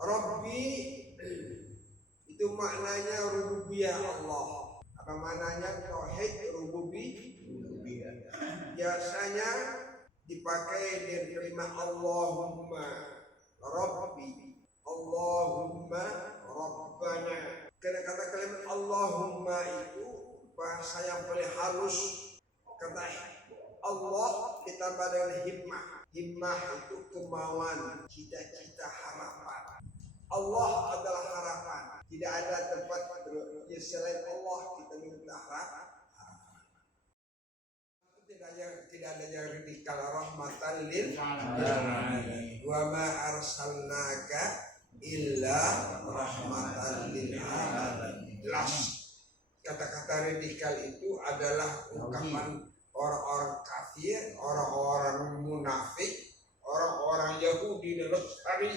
Rabbi itu maknanya rububiyah Allah. Apa maknanya tauhid rububiyah? Biasanya dipakai dari kalimat Allahumma Rabbi, Allahumma Rabbana. Karena kata kalimat Allahumma itu bahasa yang paling halus. Kata Allah ditambah dengan himmah. Himmah itu kemauan, cita-cita, harapan. Allah adalah harapan. Tidak ada tempat selain Allah kita minta harapan. Tidak ada yang radikal. Rahmatan lil alamin. Wa ma arsalnaka illa rahmatan lil alamin. Jelas. Kata-kata radikal itu adalah ungkapan orang-orang kafir, orang-orang munafik, orang-orang Yahudi dan Nasrani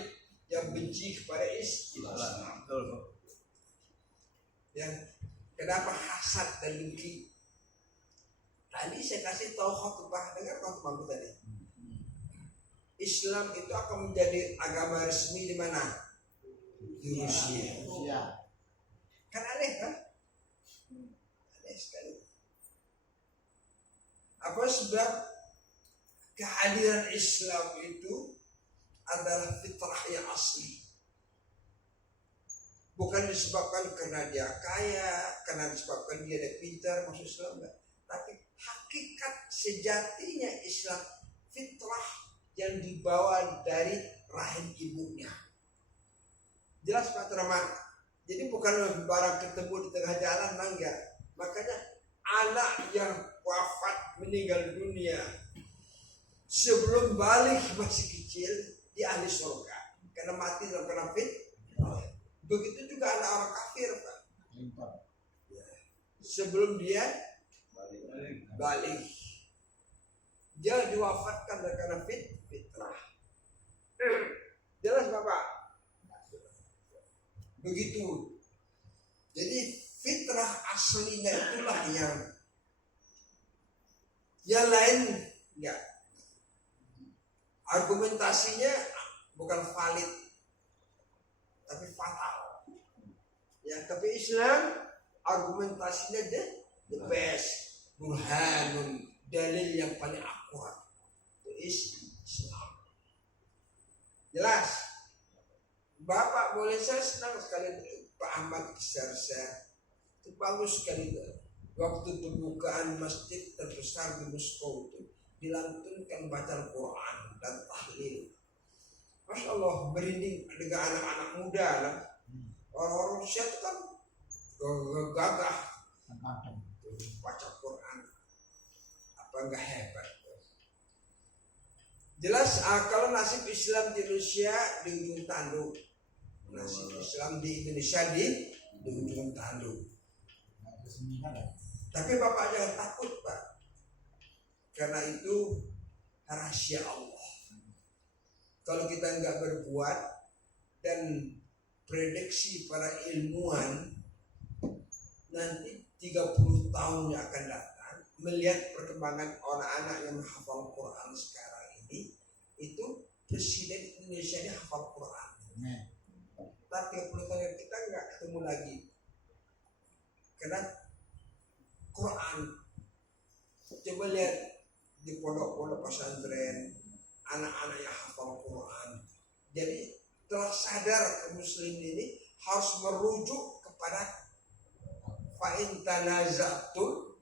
yang benci kepada Islam. Ya, kenapa hasad dan dengki? Tadi saya kasih tahu khutbah, dengar khutbahku tadi. Islam itu akan menjadi agama resmi di mana? Di Rusia. Kan aneh kan? Aneh sekali. Apa sebab kehadiran Islam itu adalah fitrah yang asli. Bukan disebabkan karena dia kaya, karena disebabkan dia pintar, maksud Islam enggak. Tapi hakikat sejatinya Islam fitrah yang dibawa dari rahim ibunya. Jelas Pak Rahman. Jadi bukan barang ketemu di tengah jalan, enggak. Makanya anak yang wafat meninggal dunia sebelum balik masih kecil dia ahli surga karena mati dalam keadaan fitrah. Begitu juga anak orang kafir Pak. Sebelum dia balik dia diwafatkan karena fitrah. Jelas Bapak? Begitu. Jadi fitrah aslinya itulah yang lain enggak. Argumentasinya bukan valid tapi fatal. Ya, tapi Islam argumentasinya the best. Burhanun, dalil yang paling akurat. Itu Islam. Jelas? Bapak boleh, saya senang sekali Pak Ahmad share. Itu bagus sekali. Waktu pembukaan masjid terbesar di Moskow itu dilantunkan bacaan Quran dan tahlil. Masya Allah, merinding dengan anak-anak muda lah. Orang-orang Rusia itu kan gagah baca Quran. Apa enggak hebat? Jelas kalau nasib Islam di Rusia di ujung tanduk, nasib Islam di Indonesia di ujung tanduk. Tapi Bapak jangan takut Pak, karena itu rahasia Allah. Kalau kita enggak berbuat, dan prediksi para ilmuwan nanti 30 tahun yang akan datang, melihat perkembangan anak-anak yang menghafal Quran sekarang ini, itu presiden Indonesia ini hafal Quran. Tapi 30 tahun kita nggak ketemu lagi, karena Quran. Coba lihat di pondok-pondok pesantren, anak-anak yang hafal Quran. Jadi telah sadar muslim ini harus merujuk kepada fa'in tanaza'tum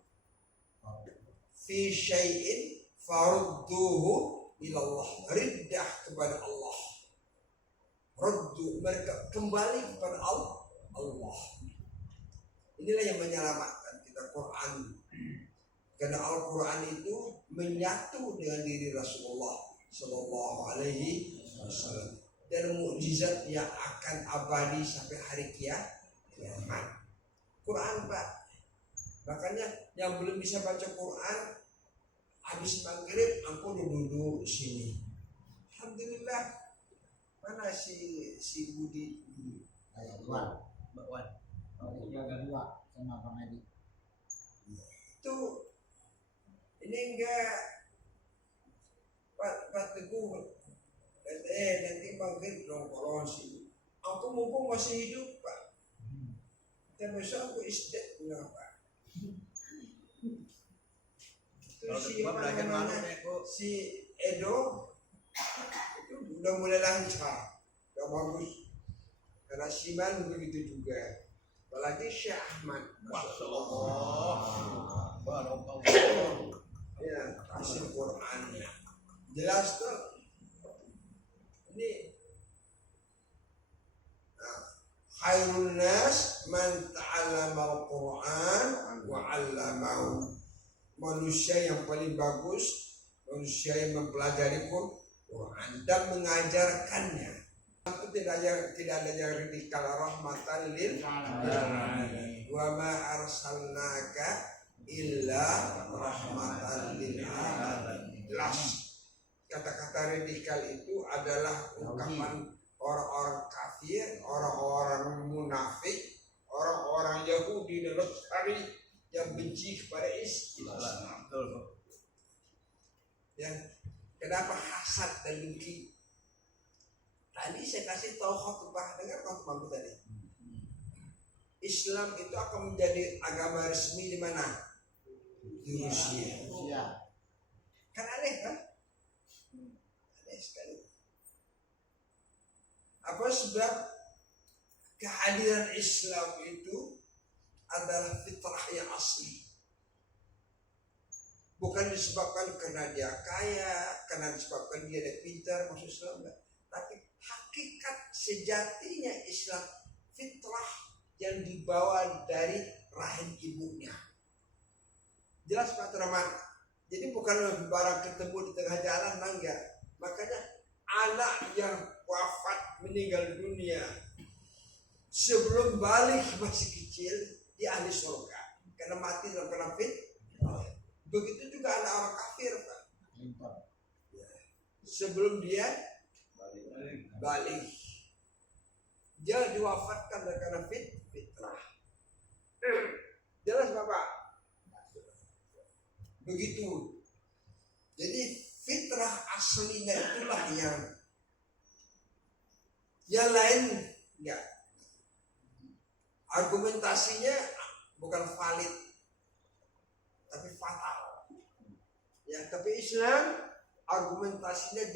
fi syai'in farudduhu ilallah. Riddah kepada Allah. Ruddu, mereka kembali kepada Allah. Inilah yang menyelamatkan kita, Quran. Karena Al-Quran itu menyatu dengan diri Rasulullah Sallallahu Alaihi Wasallam dan mukjizat yang akan abadi sampai hari kiamat. Quran Pak. Makanya yang belum bisa baca Quran habis maghrib aku duduk sini. Alhamdulillah. Mana si Budi? Mbak Wan. Dua sama Bang Edi. Itu ini enggak Pak Teguh. Nanti maghrib dong kalau sini. aku mumpung masih hidup Pak, dan besok aku isdet enggak Pak. Itu si apa namanya, si Edo itu udah mulai lancar, udah bagus. Karena Siman begitu juga. Apalagi Syekh Ahmad, Masya Allah. Ya, tafsir Qurannya jelas tuh. Ini khairun nas man ta'allama al-Quran wa 'allamahu. Manusia yang paling bagus, manusia yang mempelajari Quran dan mengajarkannya. Itu tidak ada yang radikal, rahmatan lil alamin. Wa ma arsalnaka illa rahmatan lil alamin. Jelas. Kata-kata radikal itu adalah ungkapan orang-orang kafir, orang-orang munafik, orang-orang Yahudi dan Nasrani yang benci kepada Islam. Ya, kenapa hasad dan dengki? Tadi saya kasih tahu khutbah, dengar khutbah tadi. Islam itu akan menjadi agama resmi di mana? Di Rusia. Kan aneh kan? Aneh sekali. Apa sebab kehadiran Islam itu adalah fitrah yang asli. Bukan disebabkan karena dia kaya, karena disebabkan dia pintar, maksud Islam enggak. Tapi hakikat sejatinya Islam fitrah yang dibawa dari rahim ibunya. Jelas Pak Rahman. Jadi bukan barang ketemu di tengah jalan, enggak. Makanya anak yang wafat meninggal dunia sebelum balik masih kecil, dia ahli surga karena mati dalam keadaan fitrah. Begitu juga anak orang kafir Pak. Sebelum dia balik, dia diwafatkan dalam keadaan fitrah. Jelas Bapak? Begitu. Jadi fitrah aslinya itulah yang lain enggak. Argumentasinya bukan valid, tapi fatal. Ya, tapi Islam argumentasinya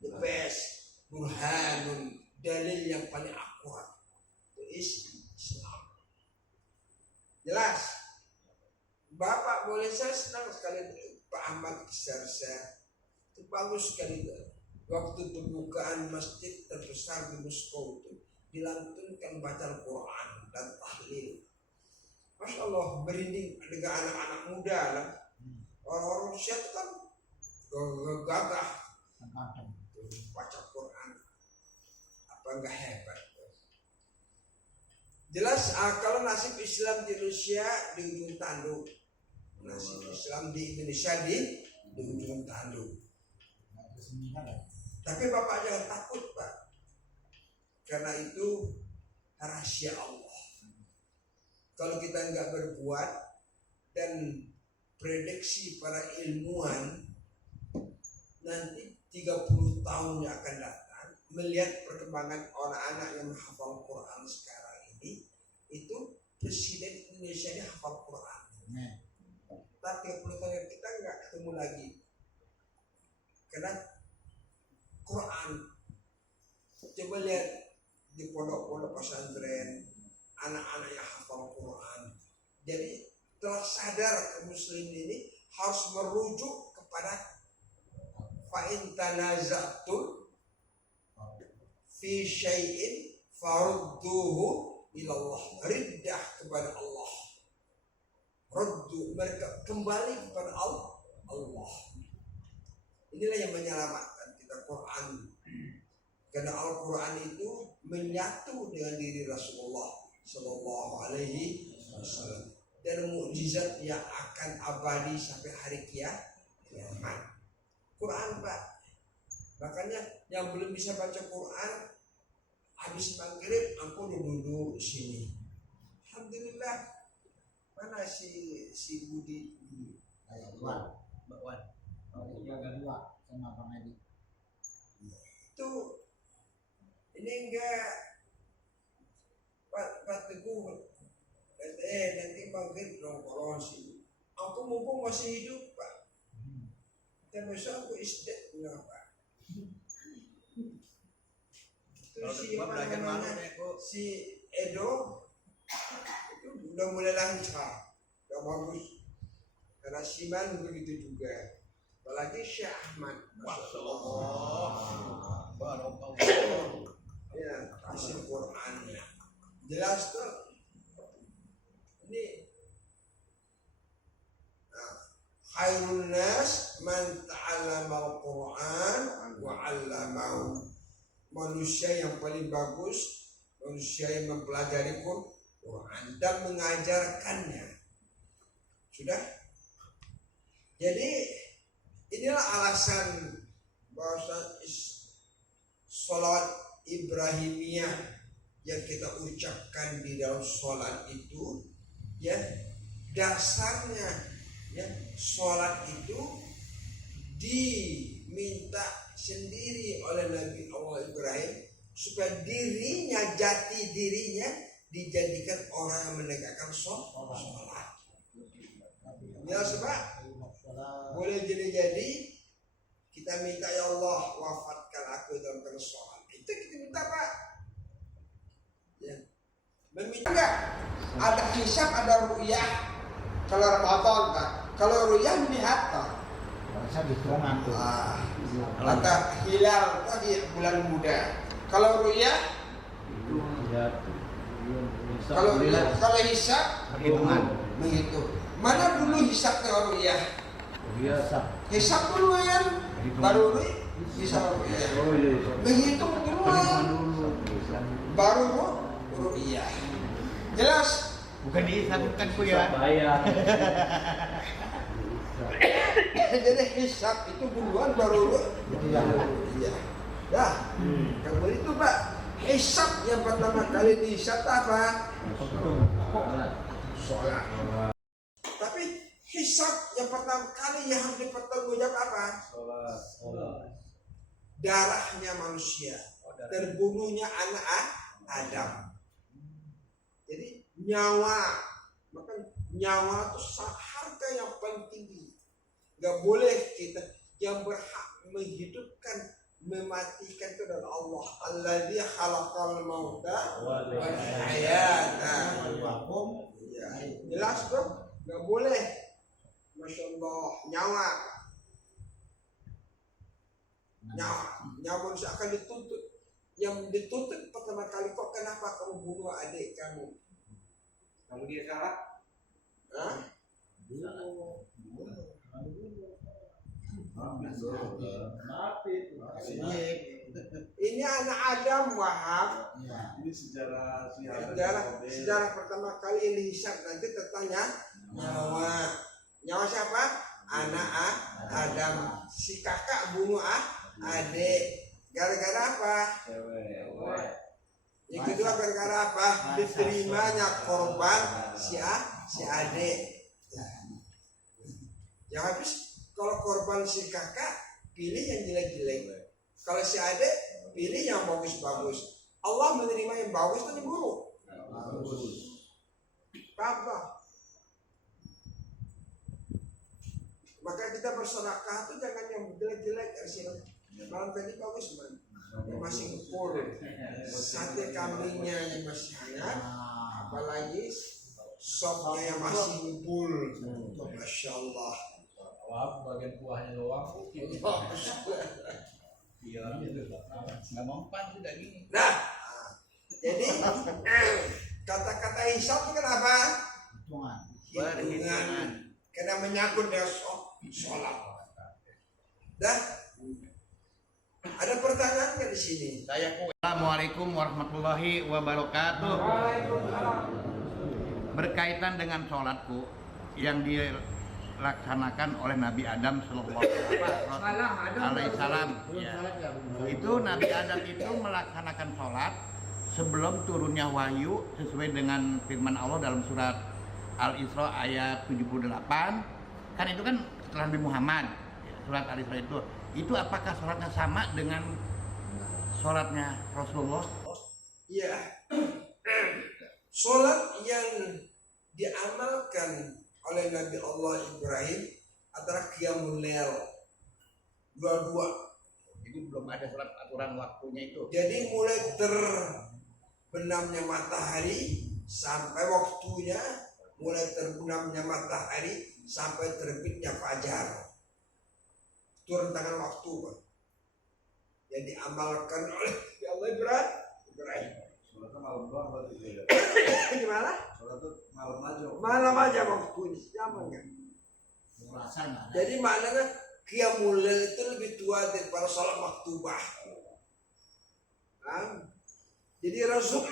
the best, burhanun, dalil yang paling akurat. Itu Islam. Jelas. Bapak boleh, saya senang sekali Pak Ahmad share. Itu bagus sekali. Waktu pembukaan masjid terbesar di Moskow itu dilantunkan bacaan Quran dan tahlil. Masya Allah, merinding dengan anak-anak muda lah. Orang-orang Rusia itu kan gagah baca Quran. Apa enggak hebat? Jelas kalau nasib Islam di Rusia di ujung tanduk, nasib Islam di Indonesia di ujung tanduk. Tapi Bapak jangan takut Pak, karena itu rahasia Allah. Kalau kita nggak berbuat, dan prediksi para ilmuwan nanti 30 tahun yang akan datang, melihat perkembangan anak-anak yang menghafal Quran sekarang ini, itu presiden Indonesia ini hafal Quran. Tapi 30 tahun kita nggak ketemu lagi, karena Quran. Coba lihat di pondok-pondok pesantren, anak-anak yang hafal Quran. Jadi telah sadar kaum muslimin ini harus merujuk kepada fa'in tanaza'tum fi syai'in farudduhu ilallah. Riddah kepada Allah. Ruddu, mereka kembali kepada Allah. Inilah yang menyelamatkan kita, Quran. Karena Al-Quran itu menyatu dengan diri Rasulullah Sallallahu Alaihi Wasallam, dan mukjizat yang akan abadi sampai hari kiamat. Quran Pak. Makanya yang belum bisa baca Quran, habis maghrib aku duduk di sini. Alhamdulillah. Mana si Budi? Mbak Wan. Jaga dua sama Bang Edi. Itu ini enggak Pak Teguh, nanti maghrib nongkrong sini. Aku mumpung masih hidup Pak. Dan besok aku istirahat mengapa? Terus si Edo itu udah mulai lancar, udah bagus. Karena Siman begitu juga. Apalagi Syekh Ahmad. Masya Allah. Ya, hasil Qurannya. Jelas tuh. Ini khairun nas man ta'allama al-Quran wa 'allamahu. Manusia yang paling bagus, manusia yang mempelajari Quran dan mengajarkannya. Sudah? Jadi inilah alasan bahwa sholat Ibrahimiyah yang kita ucapkan di dalam sholat itu, ya dasarnya, ya sholat itu diminta sendiri oleh Nabi Allah Ibrahim supaya dirinya, jati dirinya dijadikan orang yang menegakkan sholat. Ya sebab boleh jadi kita minta ya Allah wafatkan aku dalam sholat. Itu kita minta Pak. Ya. Meminta enggak? Ada hisab, ada ru'yah. Kalau Ramadan kan, kalau ru'yah melihat kan. Saya dihitungan tuh. Kata hilal tadi bulan muda. Kalau ru'yah, kalau hisab menghitung. Mana dulu hisab kalau ru'yah? Hisab dulu ya, baru hisab ru'yah. Menghitung duluan, baru ru'yah. Jelas? Bukan dihisabkan ku ya. Jadi hisab itu duluan baru ru'yah. Dah, kamu itu Pak, hisab yang pertama kali dihisab apa? Sholat. Tapi hisab yang pertama kali yang harus dipertanggungjawab apa? Darahnya manusia, terbunuhnya anak Adam. Jadi nyawa, maka nyawa itu harga yang paling tinggi. Gak boleh kita, yang berhak menghidupkan, mematikan itu adalah Allah. Alladzi khalaqal mauta wal hayata. Ya, jelas dong, gak boleh. Masya Allah, nyawa manusia akan dituntut. Yang dituntut pertama kali, kok kenapa kamu bunuh adik kamu? Kamu dia salah? Hah? Ini anak Adam Wahab. Ini sejarah pertama kali yang dihisab, nanti tertanya nyawa siapa? Anak Adam. Si kakak bunuh adik. Gara-gara apa? Yang kedua gara-gara apa? Diterimanya korban si adik. Yang habis kalau korban si kakak pilih yang jelek-jelek. Kalau si adik pilih yang bagus-bagus. Allah menerima yang bagus dan yang buruk. Paham? Maka kita bersedekah itu jangan yang jelek-jelek. Malam tadi bagus man, masih ngepul, sate kambingnya yang masih hangat, apalagi sopnya yang masih ngepul. Masya Allah. Bagian kuahnya doang. Iya, nggak mempan sih daging. Nah, jadi kata-kata hisab itu kenapa? Hitungan. Karena menyangkut dengan sholat. Dah. Ada pertanyaan nggak di sini? Assalamualaikum warahmatullahi wabarakatuh. Berkaitan dengan sholatku yang dilaksanakan oleh Nabi Adam Sallallahu Alaihi Wasallam. Ya. Itu Nabi Adam itu melaksanakan sholat sebelum turunnya wahyu sesuai dengan firman Allah dalam surat Al-Isra ayat 78. Kan itu kan setelah Nabi Muhammad. Surat Al-Isra itu apakah sholatnya sama dengan sholatnya Rasulullah? Iya. Sholat yang diamalkan oleh Nabi Allah Ibrahim adalah qiyamul lail, dua-dua. Jadi belum ada surat aturan waktunya itu. Jadi mulai terbenamnya matahari sampai waktunya, mulai terbenamnya matahari sampai terbitnya fajar. Itu rentangan waktu, Pak, yang diamalkan oleh Allah Ibrahim. Sholatnya malam doang berarti ya. Gimana? Sholatnya malam aja. Malam aja waktunya, zaman kan. Jadi maknanya qiyamul lail itu lebih tua daripada sholat maktubah. Jadi Rasul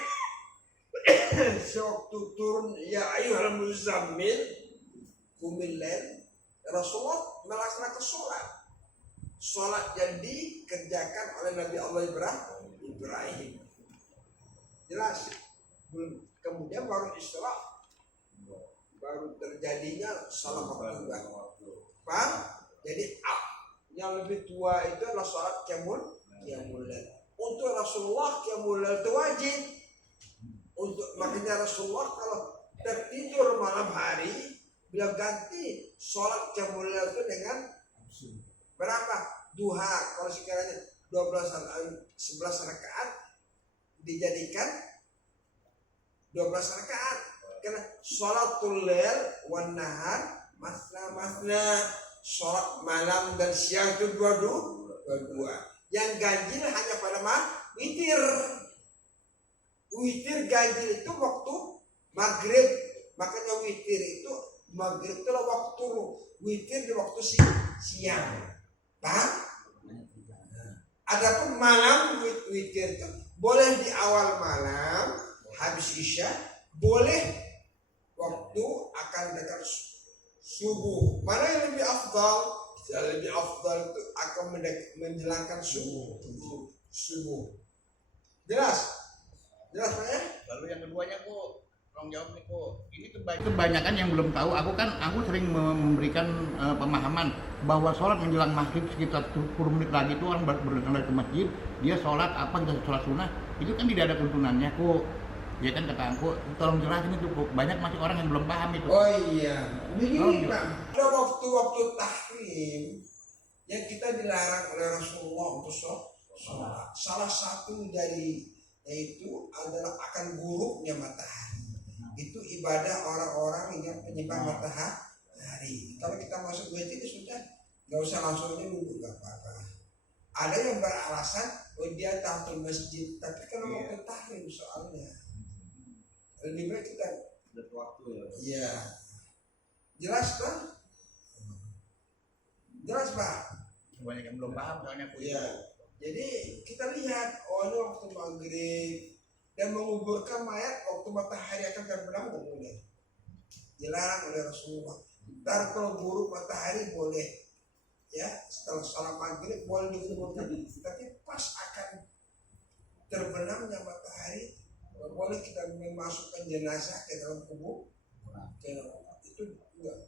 sewaktu turun ya ayyuhal muzammil qumil lail, Rasulullah melaksanakan sholat yang dikerjakan oleh Nabi Allah Ibrahim. Jelas? Belum. Kemudian baru Isra, baru terjadinya sholat maktubah. Paham? Jadi yang lebih tua itu adalah sholat qiyamul lail. Untuk Rasulullah qiyamul lail itu wajib. Makanya Rasulullah kalau tertidur malam hari, beliau ganti sholat qiyamul lail itu dengan berapa? Duha. Kalau sekiranya 11 rakaat dijadikan 12 rakaat. Karena sholatul lail wan nahar masna. Sholat malam dan siang itu dua. Yang ganjil hanya pada witir. Witir ganjil itu waktu maghrib. Makanya witir itu maghrib itu waktu witir di waktu siang. Paham? Adapun malam witir itu boleh di awal malam habis isya, boleh waktu akan dekat subuh. Mana yang lebih afdal? Yang lebih afdal itu akan menjelaskan subuh. Jelas Pak ya? Lalu yang keduanya kok tolong jawab nih kok. Ini kebanyakan yang belum tahu. Aku sering memberikan pemahaman bahwa sholat menjelang maghrib sekitar 10 menit lagi itu orang berdatang dari ke masjid, dia sholat kita sholat sunnah, itu kan tidak ada tuntunannya kok. Ya kan kata aku, tolong jelasin itu kok. Banyak masih orang yang belum paham itu. Oh iya, begini Pak. Ada waktu-waktu tahrim yang kita dilarang oleh Rasulullah untuk sholat. Salah satu dari yaitu adalah akan buruknya matahari. Itu ibadah orang-orang yang penyembah matahari. Kalau kita masuk masjid sudah nggak usah langsung wudhu, nggak apa-apa. Ada yang beralasan dia tahatul masjid, tapi kalau mau ke tahrim soalnya lebih baik kita waktu ya. Iya. Jelas Pak? Jelas Pak? Banyak yang belum paham soalnya aku. Iya. Jadi kita lihat ini waktu maghrib dan menguburkan mayat waktu matahari akan terbenam boleh. Dilarang oleh Rasulullah. Ntar kalau buruk matahari boleh, ya setelah salat maghrib boleh dikuburkan. Tapi pas akan terbenamnya matahari boleh kita memasukkan jenazah ke dalam kubur. Itu enggak.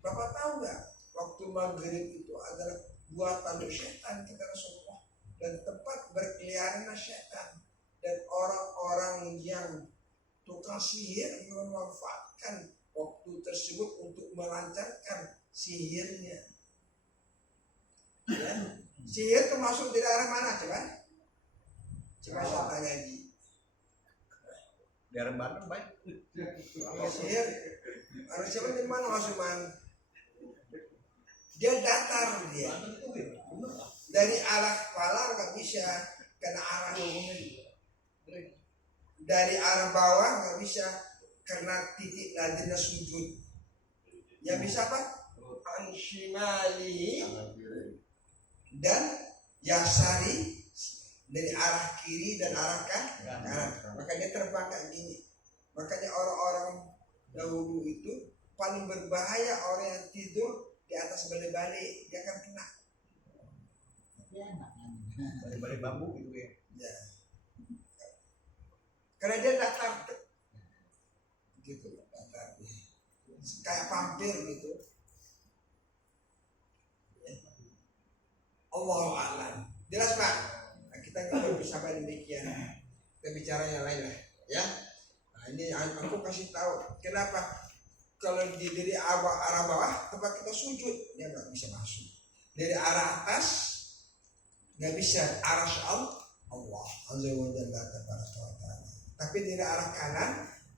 Bapak tahu nggak? Waktu maghrib itu adalah buatan setan kata Rasulullah, dan tempat berkeliaran setan, dan orang-orang yang tukang sihir memanfaatkan waktu tersebut untuk melancarkan sihirnya. Ya. Sihir termasuk di daerah mana coba? Coba saya tanya Haji. Daerah Bandung baik. Kalau sihir, harus siapa di mana Masuman? Dia datar dia. Dari arah kepala nggak bisa kena arah dari arah bawah nggak bisa kena titik nadinya sujud. Yang bisa apa? Anshimali dan yasari, dari arah kiri dan arah kanan. Makanya terbang kayak gini. Makanya orang-orang dahulu itu paling berbahaya orang yang tidur di atas balai-balai, dia akan kena. Balai bambu gitu ya. Ya. Karena dia datar gitu, datar kayak vampir gitu. Ya. Allahu a'lam. Jelas Pak? Kita nggak bisa sampai demikian. Kita bicara yang lain lah, ya. Nah, Ini aku kasih tahu kenapa kalau dari arah bawah tempat kita sujud dia nggak bisa masuk. Dari arah atas nggak bisa, arah Allah azza wa jalla tabaraka wa ta'ala. Tapi dari arah kanan,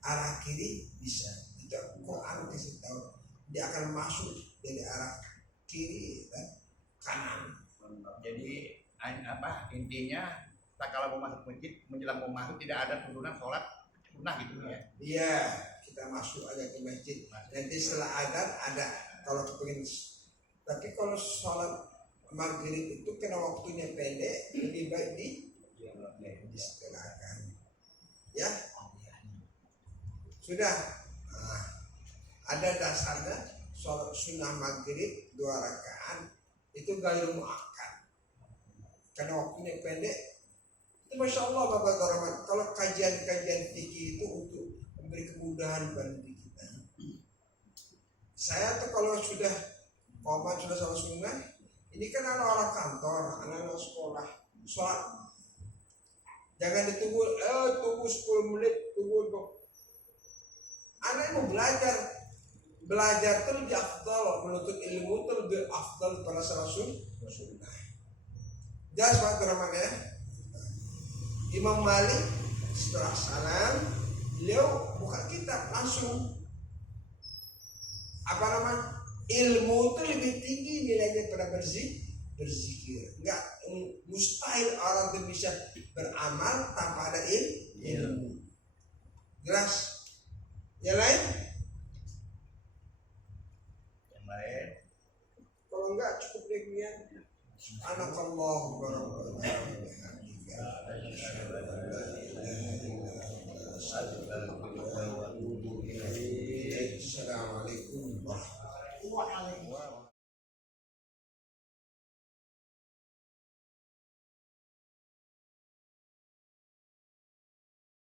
arah kiri bisa. Itu Quran kasih tahu dia akan masuk dari arah kiri dan kanan. Jadi intinya tak kalau mau masuk masjid menjelang mau masuk tidak ada turunan sholat sunnah gitu ya. Iya, kita masuk aja ke masjid. Nanti setelah adzan ada kalau kepingin. Tapi kalau sholat maghrib itu karena waktunya pendek, lebih baik disetelahkan. Ya, sudah. Nah, ada dasarnya sholat sunnah maghrib 2 rakaat itu gaya muakkad. Karena waktunya pendek. Itu masya Allah Bapak Rahman. Kalau kajian-kajian fikih itu untuk memberi kemudahan bagi kita. Saya tuh kalau sudah sholat sunnah, ini kan anak-anak kantor, anak-anak sekolah, sholat. Jangan ditunggu, tunggu 10 menit, tunggu. Anak mau belajar itu lebih afdal, menuntut ilmu itu lebih afdal pada sholat sunnah. Jelas Pak Rahman ya. Imam Malik setelah salam beliau buka kitab langsung ilmu itu lebih tinggi nilainya pada berzikir. Enggak mustahil orang itu bisa beramal tanpa ada ilmu. Jelas? Yang lain? Kalau enggak cukup demikian. Subhanallah wa bihamdihi.